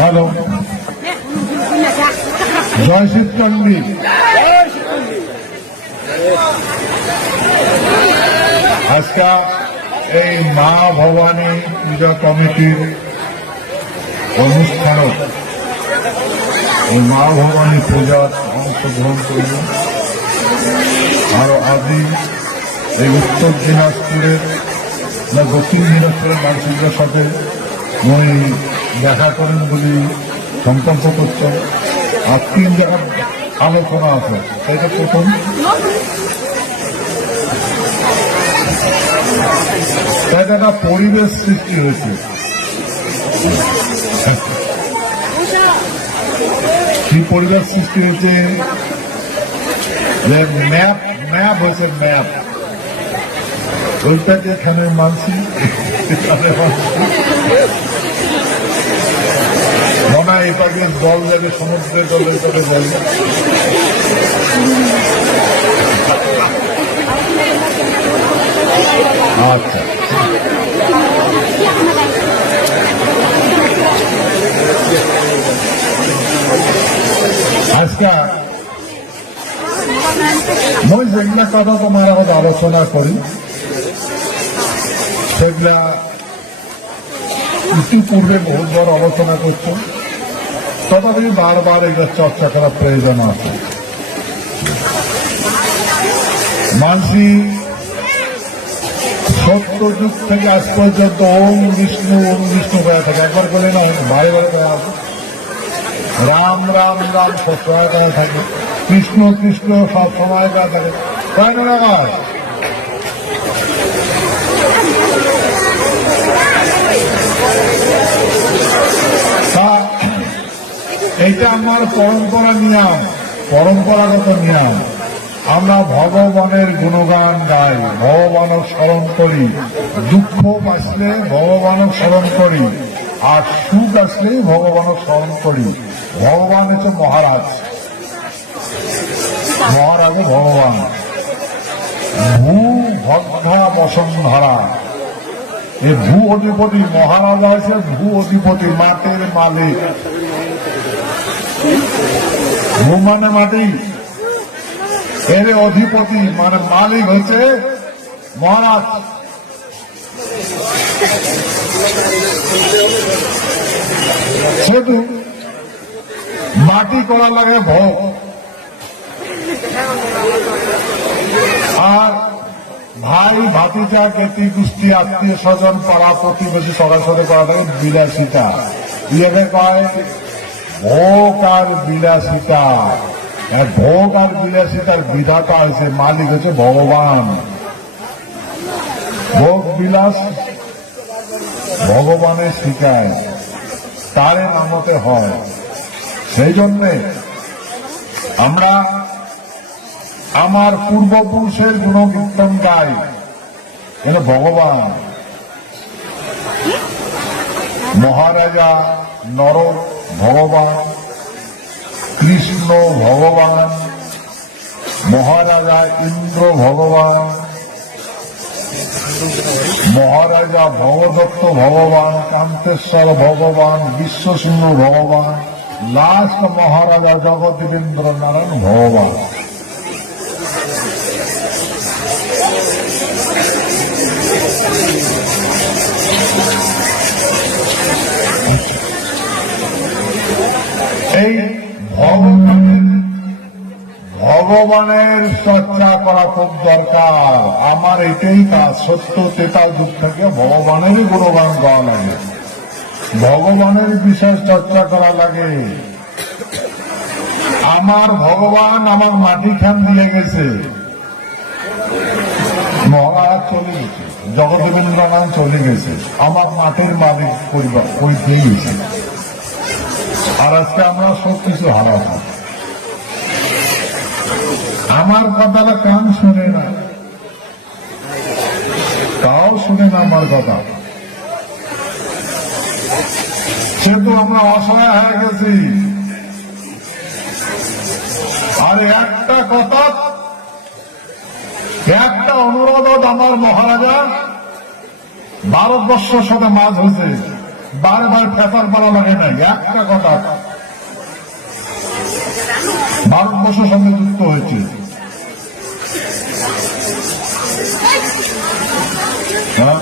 Hello. জয় শীতচণ্ডী আজকে এই মা ভবানী পূজা কমিটির অনুষ্ঠান মা ভবানী পূজার অংশগ্রহণ করব। আরও আদি এই উত্তর দিনাজপুরের না দক্ষিণ দিনাজপুরের মানুষের সাথে মই দেখা করেন বলে সংকল্প করছেন আর তিন জায়গার আলোচনা আছে। এটা প্রথম। একটা পরিবেশ সৃষ্টি হয়েছে। কি পরিবেশ সৃষ্টি হয়েছে? ম্যাপ ম্যাপ হয়েছে ম্যাপ ওইটা যেখানে মানছি এখানে মানছি। মনে হয় এটাকে জল যাবে, সমুদ্রের জলে করে যাবে আচ্ছা। আজকে মই যেগুলা কথা তোমার আলোচনা করি। সেগুলা ইতিপূর্বে বহুবার আলোচনা করছ। তথাপি বারবার এগুলো চর্চা করার প্রয়োজন আছে। মানসি সত্য যুগ থেকে আজ পর্যন্ত ওম বিষ্ণু ওম বিষ্ণু হয়ে থাকে। একবার বলে না হয়ে আছে। রাম রাম রাম সবসময় করা থাকে। কৃষ্ণ কৃষ্ণ সব সময় থাকে। তাই না এইটা আমার পরম্পরা নিয়ম, পরম্পরাগত নিয়ম। আমরা ভগবানের গুণগান গাই, ভগবানক স্মরণ করি। দুঃখ আসলে ভগবানক স্মরণ করি, আর সুখ আসলে ভগবানক স্মরণ করি। ভগবান হচ্ছে মহারাজ। মহারাজ ভগবান। ভূ ভদ্রা বসন্ধরা এই ভূ অধিপতি, মহারাজা আছে ভূ অধিপতি, মাটির মালিক। ভূ মানে মাটি। এর অধিপতি মানে মালিক হচ্ছে মহারাজ। সেতু। মাটি করা লাগে ভোগ। আর ভাই ভাতিজা গেতি কুস্তি আত্মীয় স্বজন, পাড়া প্রতিবেশী সরাসরি সাথে করা থাকে বিলাসিতা। ইয়ে কয়? ভোগ আর বিলাসিতা। ভোগ আর বিলাসিতার বিধাতা হয়েছে মালিক হচ্ছে ভগবান। ভোগ বিলাস ভগবানের শিকায় তারে নামতে হয়। সেই জন্যে আমরা আমার পূর্বপুরুষের গুণকীর্তন গাই এটা ভগবান। মহারাজা নর ভগবান, কৃষ্ণ ভগবান, মহারাজা ইন্দ্র ভগবান, মহারাজা ভগদত্ত ভগবান, কান্তেশ্বর ভগবান, বিশ্বসিংহ ভগবান লাস্ট মহারাজা জগদীবেন্দ্র নারায়ণ ভগবান। এই ভগবানের চর্চা করা খুব দরকার। আমার এটাই কাজ, সত্য তেতাল যুগ থেকে ভগবানেরই গুণগান গাওয়া লাগে। ভগবানের বিশেষ চর্চা করা লাগে। আমার ভগবান আমার মাটি খান দিয়ে গেছে। মহারাজ চলে গেছে। জগদেবেন্দ্রনাথ চলে গেছে। আমার মাটির মালিক পরিবার ওই দিয়ে গেছে আর আজকে আমরা সব কিছু হারাবো। আমার কথাটা কান শুনে না। তাও শুনে না আমার কথা। সেহেতু আমরা অসহায় হয়ে গেছি। আর একটা কথা, একটা অনুরোধ আমার মহারাজা, ভারতবর্ষের সাথে মাঝ হয়েছে। বারবার ফেসার পালা লাগে না একটা কথা। ভারতবর্ষের সঙ্গে যুক্ত হয়েছে। হ্যাঁ?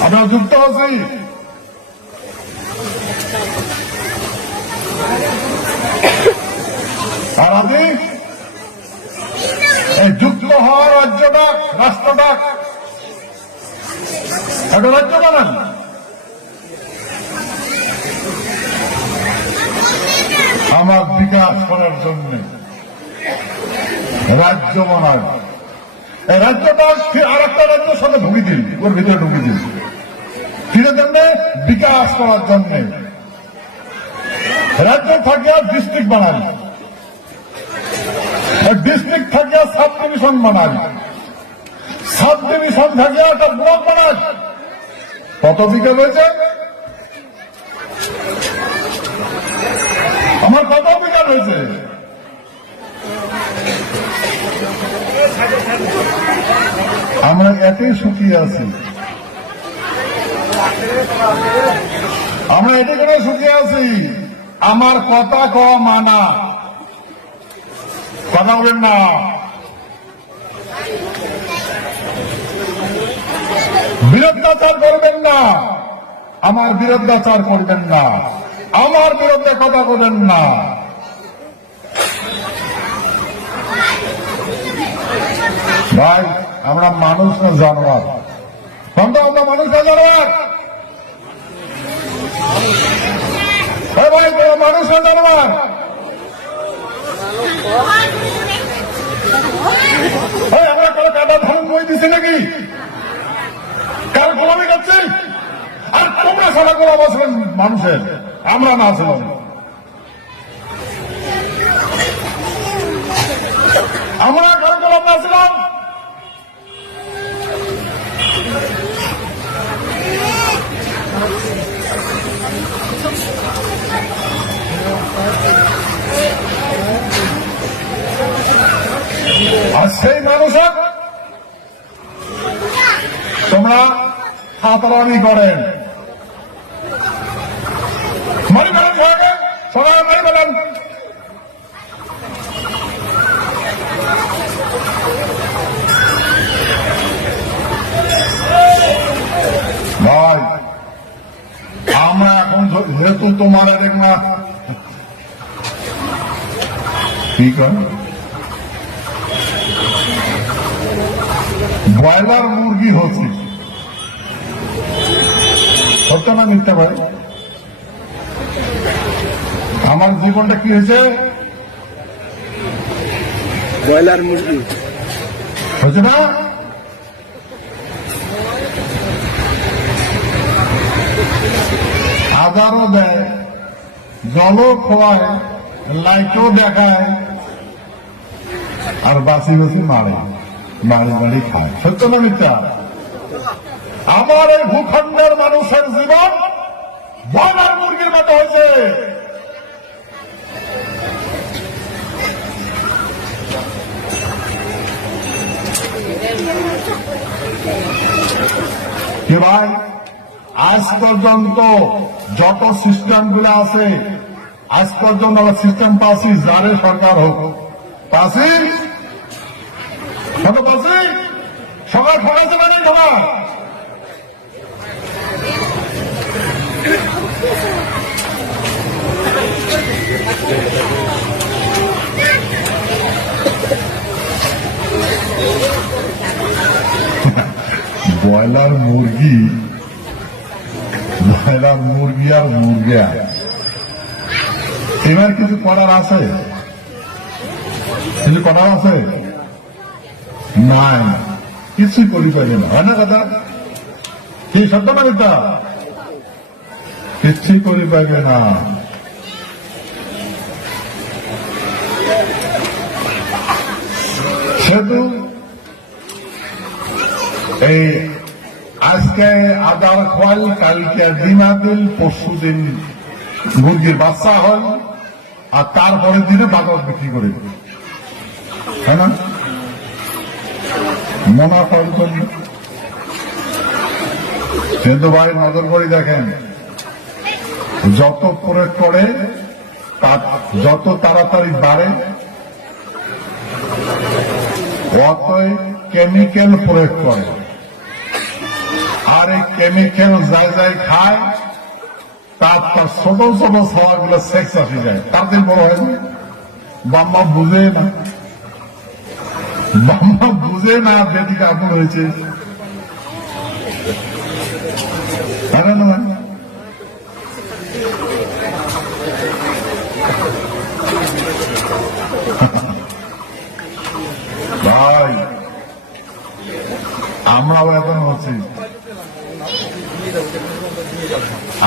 আমরা যুক্ত আছি আর আপনি? যুক্ত হওয়ার রাজ্যটা, রাষ্ট্রটা রাজ্য বানান। আমার বিকাশ করার জন্য রাজ্য বানায় এই রাজ্যটা আর একটা রাজ্যের সাথে ঢুকি দিন, ওর ভিতরে ঢুকি দিন। কিসের জন্য বিকাশ করার জন্য। রাজ্য থাকিয়া ডিস্ট্রিক্ট বানাই ডিস্ট্রিক্ট থাকিয়া সাব ডিভিশন বানাই সাব ডিভিশন থাকিয়া একটা ব্লক বানাই কত বিকাশ হয়েছে? আমার কত বিকাশ হয়েছে? আমরা এতই সুখী আছি। আমরা এতে করে সুখী আছি? আমার কথা ক কথা বলেন না। বিরোধাচার করবেন না। আমার বিরোধাচার করবেন না। আমার বিরুদ্ধে কথা বলেন না। ভাই, আমরা মানুষ না জানোয়ার। বন্ধু, আমরা মানুষ না জানোয়ার। ভাই, তোরা মানুষ না জানোয়ার। আমরা কোনো কাটা ধান বই দিছি নাকি? কার গোলামি করছি আর তোমরা সারা গোলাম আসলেন মানুষের, আমরা না ছিলাম আমরা কার গোলাম না ছিলাম আর সেই মানুষের তোমরা হাতরানি করেন। ভাই আমরা এখন যেহেতু তোমার এক না কি কর ব্রয়লার মুরগি হচ্ছে। সত্য না মিথ্যা ভাই। আমার জীবনটা কি হয়েছে? ব্রয়লার মুরগি। হয়েছে না? আদারও দেয় জলও খোয়ায় লাইটও দেখায় আর বাসি বাসি মারে মারি মারি খায়। সত্য না মিথ্যা? আমার এই ভূখণ্ডের মানুষের জীবন বয়লার মুরগির মতো হয়েছে। ভাই? আজ পর্যন্ত যত সিস্টেমগুলো আছে, আজ পর্যন্ত আমরা সিস্টেম পাচ্ছি যারে সরকার হোক। পাচ্ছি? কত পাচ্ছি? সবাই ঠকাইছে মানে ব্রয়লার মুরগি ব্রয়লার মুরগি আর মুরগিয়া এবার কিছু করার আছে? কিছু করার আছে? নাই। কিছুই করি পারি না। হয় না কথা? কি সত্য না মিথ্যা কিছুই করি পারবে না। সেতু। এই আজকে আদার খোয়াল, কালকে ডিমা দিল পরশু দিন মুরগির বাচ্চা হয় আর তারপরের দিনে বাজার বিক্রি করে তাই না? মুনাফার জন্য কিন্তু ভাই নজর করে দেখেন, যত করে তার যত তাড়াতাড়ি বাড়ে অতই কেমিক্যাল প্রয়োগ করে। আর এই কেমিক্যাল যাই যাই খায়, তার তার ছোট ছোট সবাগুলো সেক্স আসে যায়। তাদের বড় হয় বাম্মা বুঝে না। বাম্মা বুঝে না বেটিকে আপন হয়েছে। না ভাই, আমরাও এখন হচ্ছি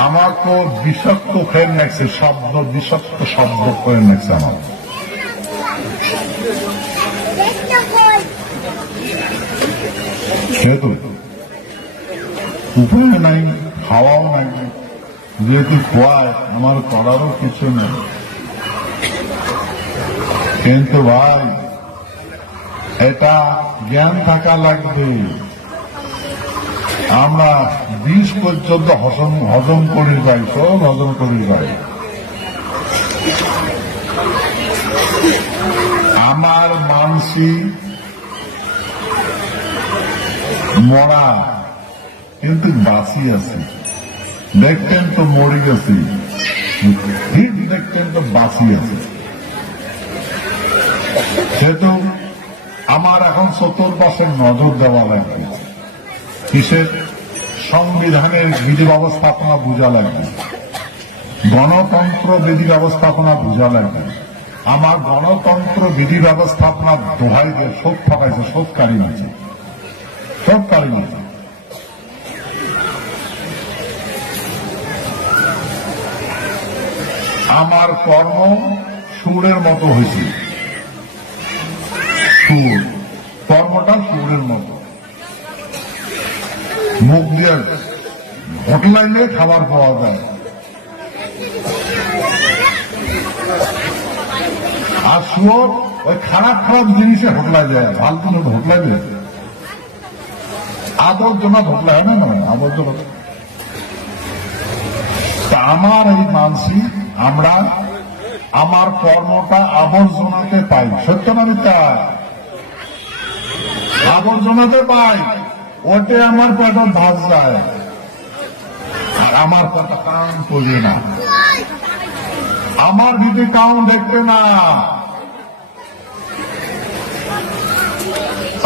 আমার তো বিষাক্ত ফের নেছে শব্দ, বিষাক্ত শব্দ করে নেছে আমার। সেহেতু উপায় নাই, খাওয়াও নাই, যেহেতু খোয়ায়, আমার করারও কিছু নেই। কিন্তু ভাই এটা জ্ঞান থাকা লাগবে। আমরা বিষ পর্যন্ত হজম হজম করি পাই সব হজম করি পাই আমার মানসি মরা, কিন্তু বাসি আছে। দেখতেন তো মরে গেছি। দেখতেন তো বাসি আছে। সেহেতু আমার এখন চতুর্পাশে নজর দেওয়া লাগবে। কিসের? সংবিধানের বিধি ব্যবস্থাপনা বোঝা লাগবে। গণতন্ত্র বিধি ব্যবস্থাপনা বোঝা লাগবে। আমার গণতন্ত্র বিধি ব্যবস্থাপনা দোহাই দিয়ে শোধ ঠকাইছে শোধ কারি আছে শোধ কারি আছে আমার কর্ম সুরের মতো হয়েছে। সুর কর্মটা সুরের মতো। মুখ দিয়ে ঘটলাইলে খাবার পাওয়া যায়। আর শুয়োর ওই খারাপ খারাপ জিনিসে হোটলায় যায়, ফালতু লোক হোটলায় যায়। আবর্জনা হোটলায় হয় না না আবর্জনা। তা আমার এই মানসি আমরা আমার কর্মটা আবর্জনাতে পাই। সত্য না মিথ্যা? আবর্জনাতে পাই ওতে আমার পেটে ভাত যায়। আর আমার কথা কান তোলে না। আমার দিদি কাউন দেখবে না,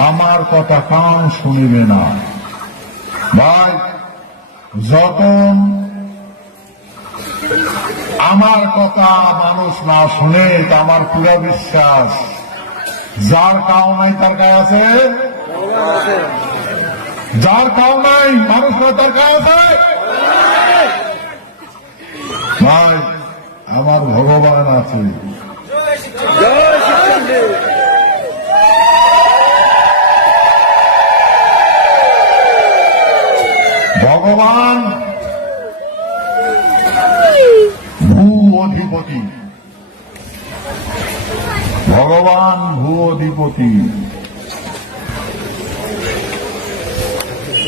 আমার কথা কান শুনিবে না। ভাই যখন আমার কথা মানুষ না শুনে আমার পুরো বিশ্বাস। যার কাউ নাই, তার গায়ে আছে? যার কাউ নাই মানুষ গায়ে আছে? ভাই, আমার ভগবান আছে। ভগবান ভূ অধিপতি ভগবান ভূ অধিপতি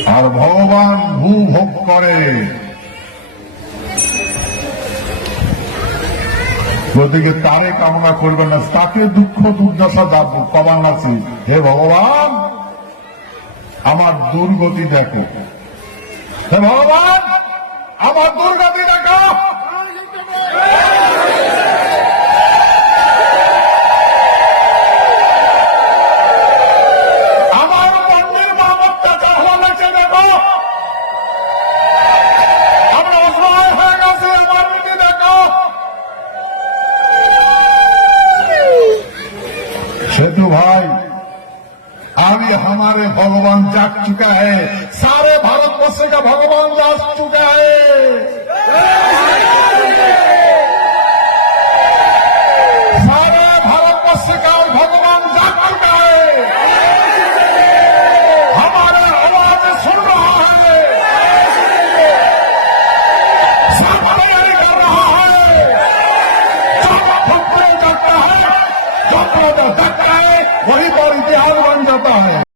আর ভগবান ভূ ভোগ করে। যদিকে তারে কামনা করবে না, তাকে দুঃখ দুর্দশা যাব কমান হে ভগবান, আমার দুর্গতি দেখো। হে ভগবান, আমার দুর্গতি দেখো। भगवान जाग चुका है सारे भारतवर्ष का भगवान जाग चुका है